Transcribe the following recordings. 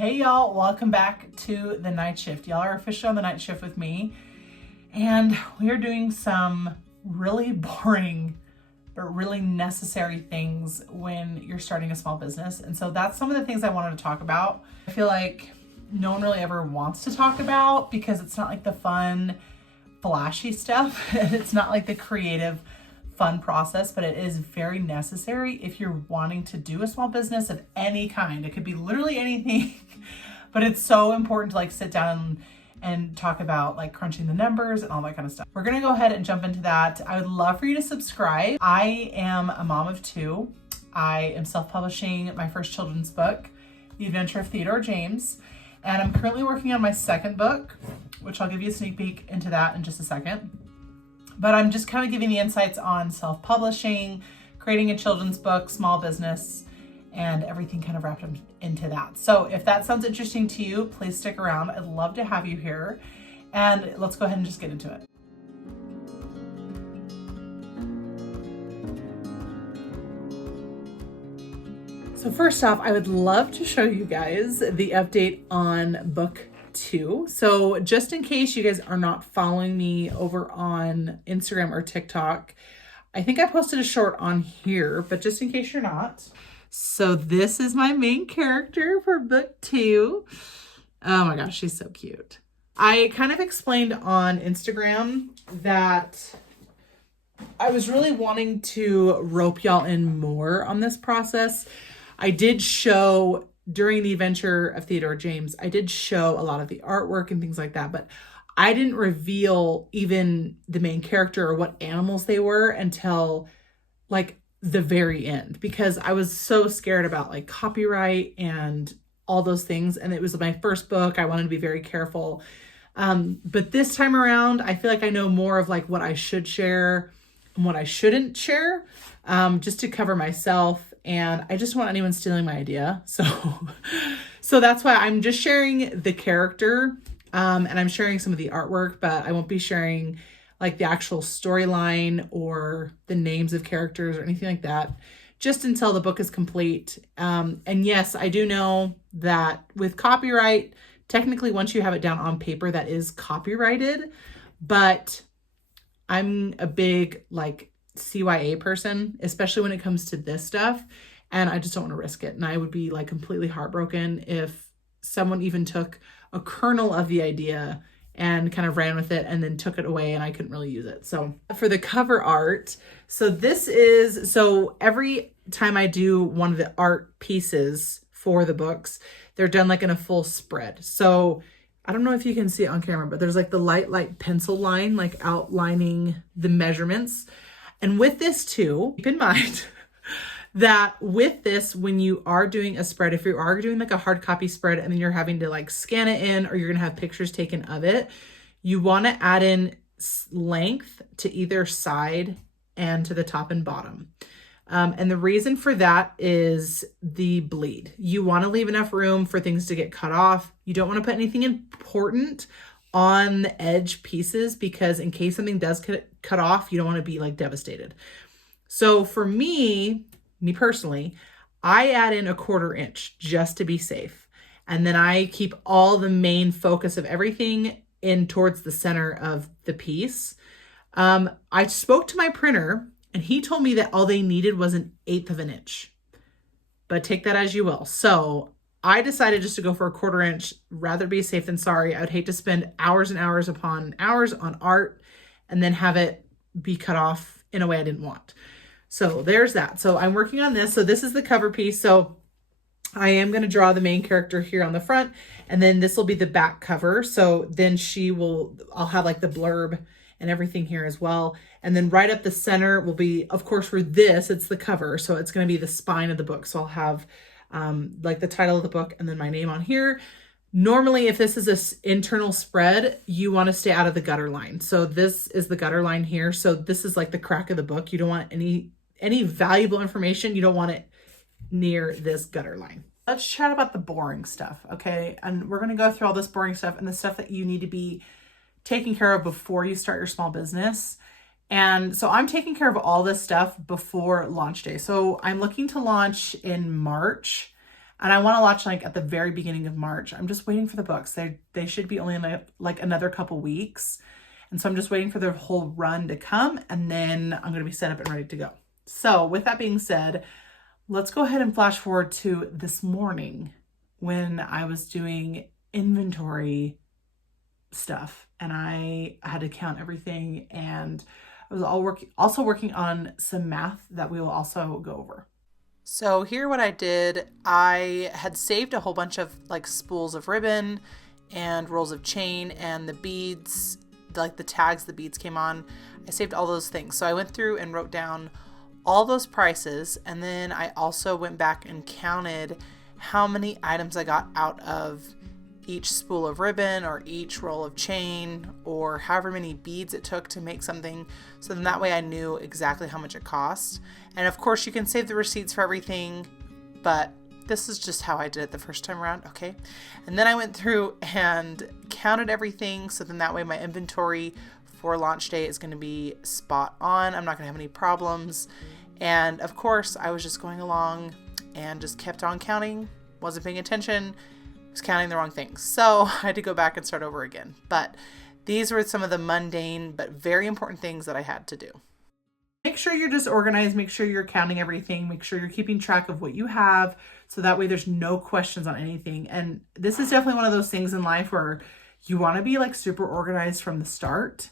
Hey y'all, welcome back to the night shift. Y'all are officially on the night shift with me, and we are doing some really boring but really necessary things when you're starting a small business. And so that's some of the things I wanted to talk about. I feel like no one really ever wants to talk about because it's not like the fun, flashy stuff. It's not like the creative, fun process, but it is very necessary if you're wanting to do a small business of any kind. It could be literally anything, but it's so important to like sit down and talk about like crunching the numbers and all that kind of stuff. We're gonna go ahead and jump into that. I would love for you to subscribe. I am a mom of two. I am self-publishing my first children's book, The Adventure of Theodore James, and I'm currently working on my second book, which I'll give you a sneak peek into that in just a second. But I'm just kind of giving the insights on self-publishing, creating a children's book, small business, and everything kind of wrapped up into that. So if that sounds interesting to you, please stick around. I'd love to have you here. And let's go ahead and just get into it. So first off, I would love to show you guys the update on book 2. So just in case you guys are not following me over on Instagram or TikTok, I think I posted a short on here, but just in case you're not. So this is my main character for book 2. Oh my gosh, she's so cute. I kind of explained on Instagram that I was really wanting to rope y'all in more on this process. I did show during the adventure of Theodore James, I did show a lot of the artwork and things like that, but I didn't reveal even the main character or what animals they were until like the very end, because I was so scared about like copyright and all those things. And it was my first book. I wanted to be very careful. But this time around, I feel like I know more of like what I should share and what I shouldn't share, just to cover myself. And I just want anyone stealing my idea. So that's why I'm just sharing the character, and I'm sharing some of the artwork, but I won't be sharing like the actual storyline or the names of characters or anything like that, just until the book is complete. And yes, I do know that with copyright, technically once you have it down on paper, that is copyrighted, but I'm a big like CYA person, especially when it comes to this stuff. And I just don't want to risk it. And I would be like completely heartbroken if someone even took a kernel of the idea and kind of ran with it and then took it away and I couldn't really use it. So for the cover art, so every time I do one of the art pieces for the books, they're done like in a full spread. So I don't know if you can see it on camera, but there's like the light pencil line, like outlining the measurements. And with this too, keep in mind that with this, when you are doing a spread, if you are doing like a hard copy spread and then you're having to like scan it in or you're going to have pictures taken of it, you want to add in length to either side and to the top and bottom. And the reason for that is the bleed. You want to leave enough room for things to get cut off. You don't want to put anything important on the edge pieces because in case something does cut off, you don't want to be like devastated. So for me personally, I add in 1/4 inch just to be safe. And then I keep all the main focus of everything in towards the center of the piece. I spoke to my printer and he told me that all they needed was 1/8 of an inch, but take that as you will. So I decided just to go for 1/4 inch, rather be safe than sorry. I would hate to spend hours and hours upon hours on art and then have it be cut off in a way I didn't want. So there's that. So I'm working on this. So this is the cover piece. So I am going to draw the main character here on the front, and then this will be the back cover. So then I'll have like the blurb and everything here as well. And then right up the center will be, of course, for this, it's the cover. So it's going to be the spine of the book. So I'll have like the title of the book and then my name on here. Normally, if this is an internal spread, you want to stay out of the gutter line. So this is the gutter line here. So this is like the crack of the book. You don't want any valuable information. You don't want it near this gutter line. Let's chat about the boring stuff, okay? And we're going to go through all this boring stuff and the stuff that you need to be taking care of before you start your small business. And so I'm taking care of all this stuff before launch day. So I'm looking to launch in March. And I want to launch like at the very beginning of March. I'm just waiting for the books. They should be only in like another couple weeks. And so I'm just waiting for the whole run to come, and then I'm going to be set up and ready to go. So with that being said, let's go ahead and flash forward to this morning when I was doing inventory stuff and I had to count everything, and I was also working on some math that we will also go over. So here what I did, I had saved a whole bunch of like spools of ribbon and rolls of chain and the beads, like the tags the beads came on. I saved all those things. So I went through and wrote down all those prices, and then I also went back and counted how many items I got out of each spool of ribbon or each roll of chain or however many beads it took to make something. So then that way I knew exactly how much it cost. And of course you can save the receipts for everything, but this is just how I did it the first time around. Okay. And then I went through and counted everything. So then that way my inventory for launch day is going to be spot on. I'm not going to have any problems. And of course I was just going along and just kept on counting, wasn't paying attention, was counting the wrong things. So I had to go back and start over again. But these were some of the mundane but very important things that I had to do. Make sure you're just organized. Make sure you're counting everything. Make sure you're keeping track of what you have, so that way there's no questions on anything. And this is definitely one of those things in life where you want to be like super organized from the start,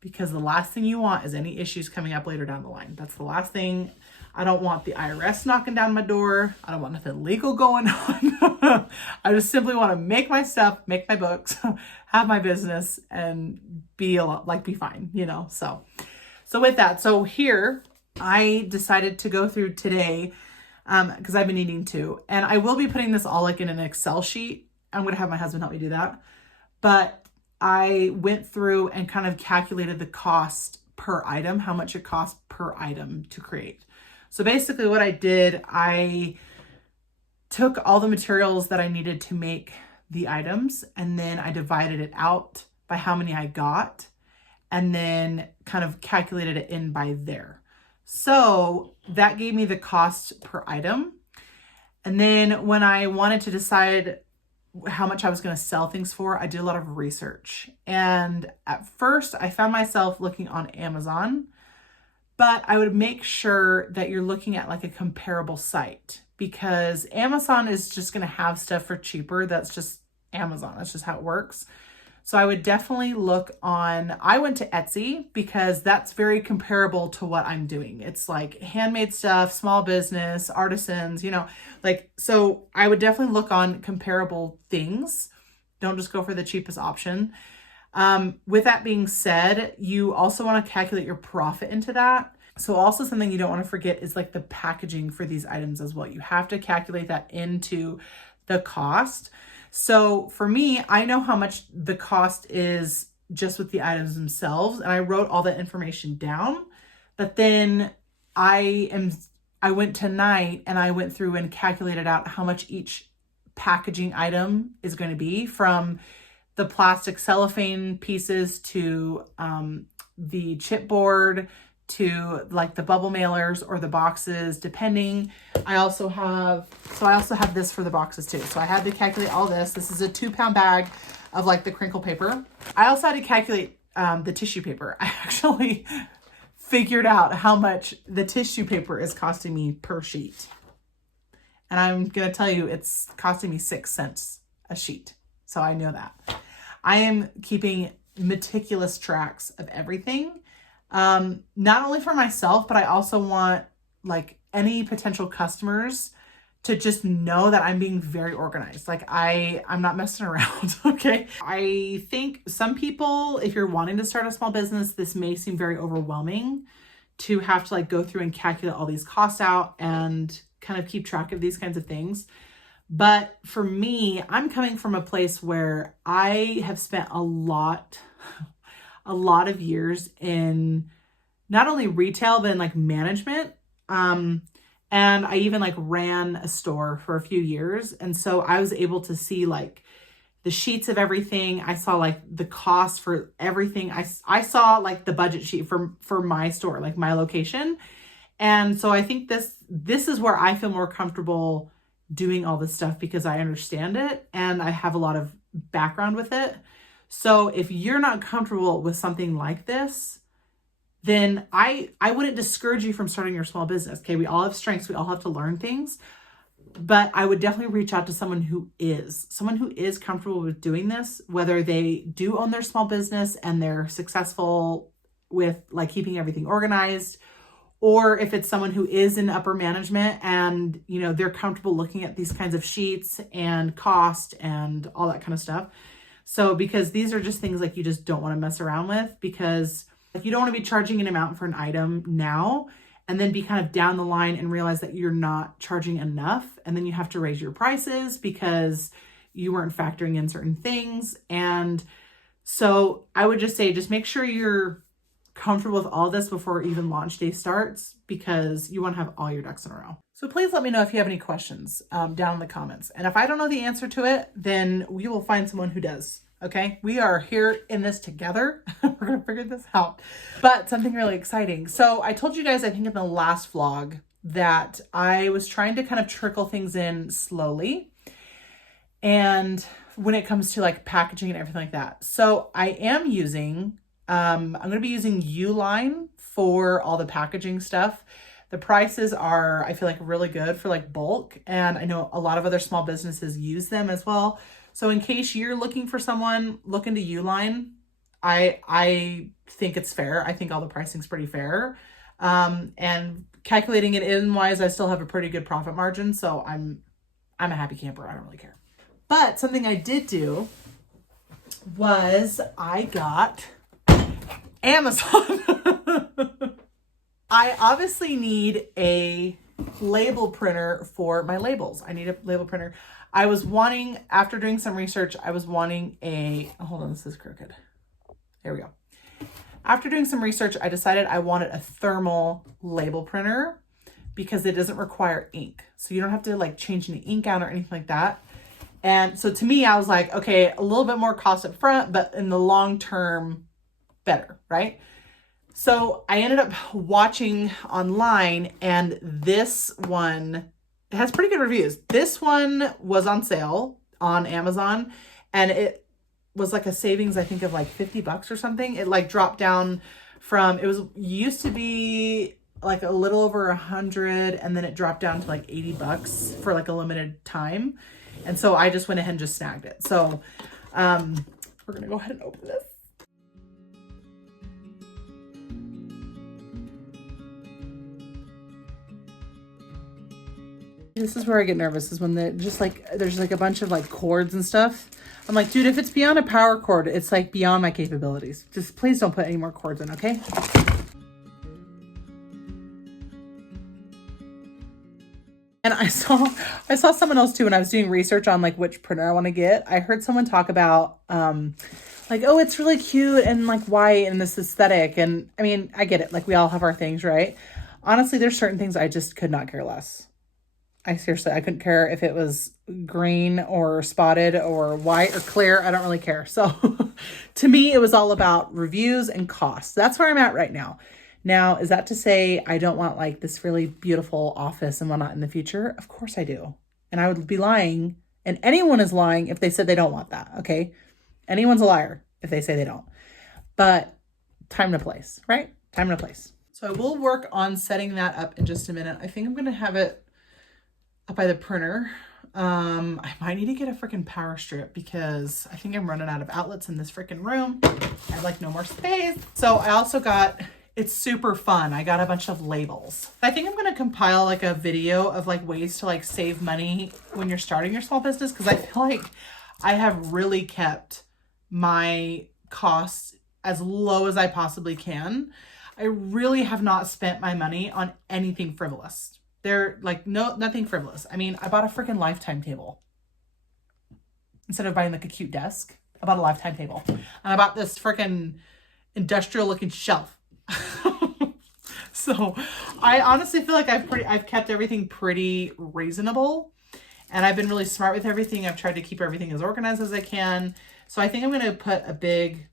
because the last thing you want is any issues coming up later down the line. That's the last thing. I don't want the IRS knocking down my door. I don't want nothing legal going on. I just simply want to make my stuff, make my books, have my business, and be fine, you know? So with that, so here I decided to go through today, because I've been needing to, and I will be putting this all like in an Excel sheet. I'm going to have my husband help me do that. But I went through and kind of calculated the cost per item, how much it costs per item to create. So basically what I did, I took all the materials that I needed to make the items, and then I divided it out by how many I got, and then kind of calculated it in by there. So that gave me the cost per item. And then when I wanted to decide how much I was going to sell things for, I did a lot of research. And at first I found myself looking on Amazon, but I would make sure that you're looking at like a comparable site, because Amazon is just going to have stuff for cheaper. That's just Amazon. That's just how it works. So I would definitely I went to Etsy because that's very comparable to what I'm doing. It's like handmade stuff, small business, artisans, so I would definitely look on comparable things. Don't just go for the cheapest option. With that being said, you also want to calculate your profit into that. So also something you don't want to forget is like the packaging for these items as well. You have to calculate that into the cost. So for me, I know how much the cost is just with the items themselves, and I wrote all that information down. But then I went tonight and I went through and calculated out how much each packaging item is going to be, from the plastic cellophane pieces to the chipboard to like the bubble mailers or the boxes, depending. I also have this for the boxes too. So I had to calculate all this. This is a 2-pound bag of like the crinkle paper. I also had to calculate the tissue paper. I actually figured out how much the tissue paper is costing me per sheet. And I'm going to tell you, it's costing me 6 cents a sheet. So I know that. I am keeping meticulous tracks of everything. Not only for myself, but I also want like any potential customers to just know that I'm being very organized. Like I'm not messing around. Okay. I think some people, if you're wanting to start a small business, this may seem very overwhelming to have to like go through and calculate all these costs out and kind of keep track of these kinds of things. But for me, I'm coming from a place where I have spent a lot of years in not only retail, but in like management. And I even like ran a store for a few years. And so I was able to see like the sheets of everything. I saw like the cost for everything. I saw like the budget sheet for my store, like my location. And so I think this is where I feel more comfortable doing all this stuff because I understand it and I have a lot of background with it. So if you're not comfortable with something like this, then I wouldn't discourage you from starting your small business. Okay, we all have strengths, we all have to learn things, but I would definitely reach out to someone who is comfortable with doing this, whether they do own their small business and they're successful with like keeping everything organized, or if it's someone who is in upper management and, you know, they're comfortable looking at these kinds of sheets and cost and all that kind of stuff. So, because these are just things like you just don't want to mess around with, because like you don't want to be charging an amount for an item now and then be kind of down the line and realize that you're not charging enough. And then you have to raise your prices because you weren't factoring in certain things. And so I would just say, just make sure you're comfortable with all this before even launch day starts, because you want to have all your ducks in a row. So please let me know if you have any questions down in the comments. And if I don't know the answer to it, then we will find someone who does. Okay, we are here in this together. We're going to figure this out. But something really exciting. So I told you guys, I think in the last vlog, that I was trying to kind of trickle things in slowly. And when it comes to like packaging and everything like that. So I am using, I'm going to be using Uline for all the packaging stuff. The prices are, I feel like, really good for like bulk. And I know a lot of other small businesses use them as well. So in case you're looking for someone, look into Uline. I think it's fair. I think all the pricing's pretty fair. And calculating it in wise, I still have a pretty good profit margin. So I'm a happy camper. I don't really care. But something I did do was I got Amazon. I obviously need a label printer for my labels. I need a label printer. I was wanting, after doing some research, I was wanting hold on, this is crooked. There we go. After doing some research, I decided I wanted a thermal label printer because it doesn't require ink. So you don't have to like change any ink out or anything like that. And so to me, I was like, okay, a little bit more cost up front, but in the long term, better, right? So I ended up watching online, and this one, it has pretty good reviews. This one was on sale on Amazon, and it was like a savings, I think, of like $50 or something. It like dropped down from, it was used to be like a little over 100, and then it dropped down to like $80 for like a limited time. And so I just went ahead and just snagged it. So we're gonna go ahead and open this. This is where I get nervous, is when there's like a bunch of like cords and stuff. I'm like, dude, if it's beyond a power cord, it's like beyond my capabilities. Just please don't put any more cords in, okay? And I saw someone else too when I was doing research on like which printer I want to get. I heard someone talk about like, oh, it's really cute and like white and this aesthetic. And I mean, I get it. Like we all have our things, right? Honestly, there's certain things I just could not care less. I couldn't care if it was green or spotted or white or clear. I don't really care. So to me, it was all about reviews and costs. That's where I'm at right now. Now, is that to say I don't want like this really beautiful office and whatnot in the future? Of course I do. And I would be lying, and anyone is lying if they said they don't want that, okay? Anyone's a liar if they say they don't. But time to place, right? Time to place. So I will work on setting that up in just a minute. I think I'm going to have it up by the printer. I might need to get a freaking power strip because I think I'm running out of outlets in this freaking room. I have like no more space. So I also got, it's super fun. I got a bunch of labels. I think I'm going to compile like a video of like ways to like save money when you're starting your small business, because I feel like I have really kept my costs as low as I possibly can. I really have not spent my money on anything frivolous. They're like, nothing frivolous. I mean, I bought a freaking Lifetime table. Instead of buying like a cute desk, I bought a Lifetime table. And I bought this freaking industrial looking shelf. So I honestly feel like I've kept everything pretty reasonable, and I've been really smart with everything. I've tried to keep everything as organized as I can. So I think I'm going to put a big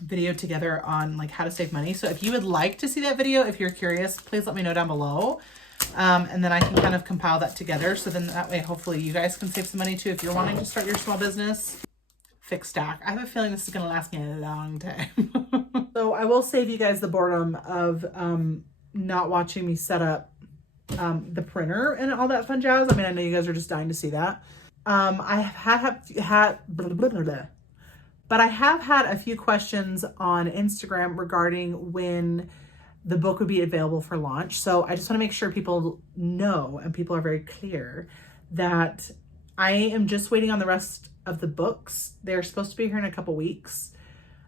video together on like how to save money. So if you would like to see that video, if you're curious, please let me know down below. And then I can kind of compile that together. So then that way, hopefully you guys can save some money too if you're wanting to start your small business. Fix stack. I have a feeling this is going to last me a long time. So I will save you guys the boredom of not watching me set up the printer and all that fun jazz. I mean, I know you guys are just dying to see that. I have had blah, blah, blah, blah. But I have had a few questions on Instagram regarding when the book would be available for launch. So I just want to make sure people know and people are very clear that I am just waiting on the rest of the books. They're supposed to be here in a couple weeks.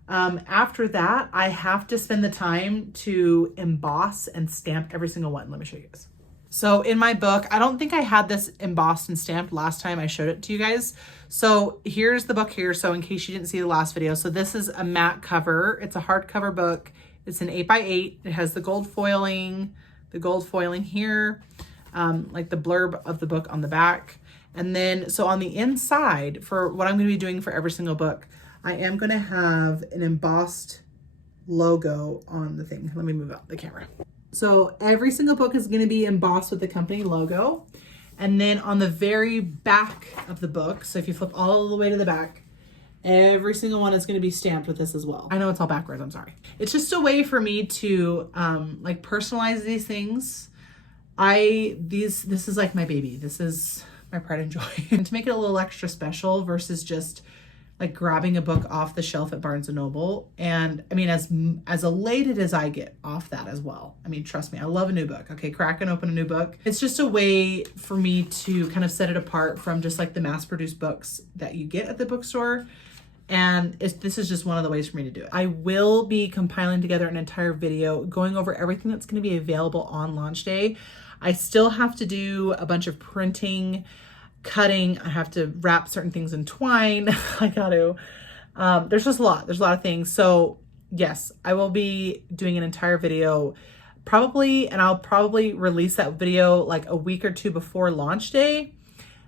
After that, I have to spend the time to emboss and stamp every single one. Let me show you guys. So in my book, I don't think I had this embossed and stamped last time I showed it to you guys. So here's the book here. So in case you didn't see the last video, so this is a matte cover. It's a hardcover book. It's an 8x8. It has the gold foiling here, like the blurb of the book on the back. And then, so on the inside, for what I'm going to be doing for every single book, I am going to have an embossed logo on the thing. Let me move out the camera. So every single book is going to be embossed with the company logo. And then on the very back of the book, so if you flip all the way to the back, every single one is going to be stamped with this as well. I know it's all backwards, I'm sorry. It's just a way for me to like personalize these things. This is like my baby. This is my pride and joy. And to make it a little extra special versus just like grabbing a book off the shelf at Barnes & Noble. And I mean, as elated as I get off that as well. I mean, trust me, I love a new book. Okay, cracking open a new book. It's just a way for me to kind of set it apart from just like the mass-produced books that you get at the bookstore. And this is just one of the ways for me to do it. I will be compiling together an entire video going over everything that's going to be available on launch day. I still have to do a bunch of printing, cutting. I have to wrap certain things in twine. I got to, there's just a lot. There's a lot of things. So yes, I will be doing an entire video probably, and I'll probably release that video like a week or two before launch day.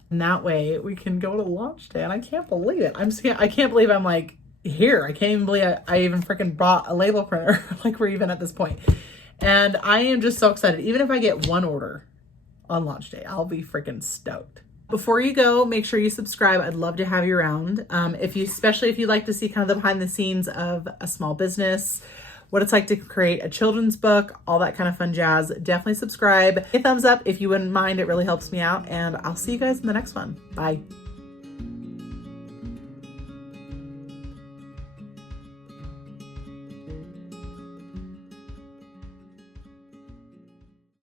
And that way we can go to launch day. And I can't believe it. I can't believe I'm like here. I can't even believe I even freaking bought a label printer. Like we're even at this point. And I am just so excited. Even if I get one order on launch day, I'll be freaking stoked. Before you go, make sure you subscribe. I'd love to have you around. Especially if you'd like to see kind of the behind the scenes of a small business, what it's like to create a children's book, all that kind of fun jazz, definitely subscribe. Hit a thumbs up if you wouldn't mind. It really helps me out. And I'll see you guys in the next one. Bye.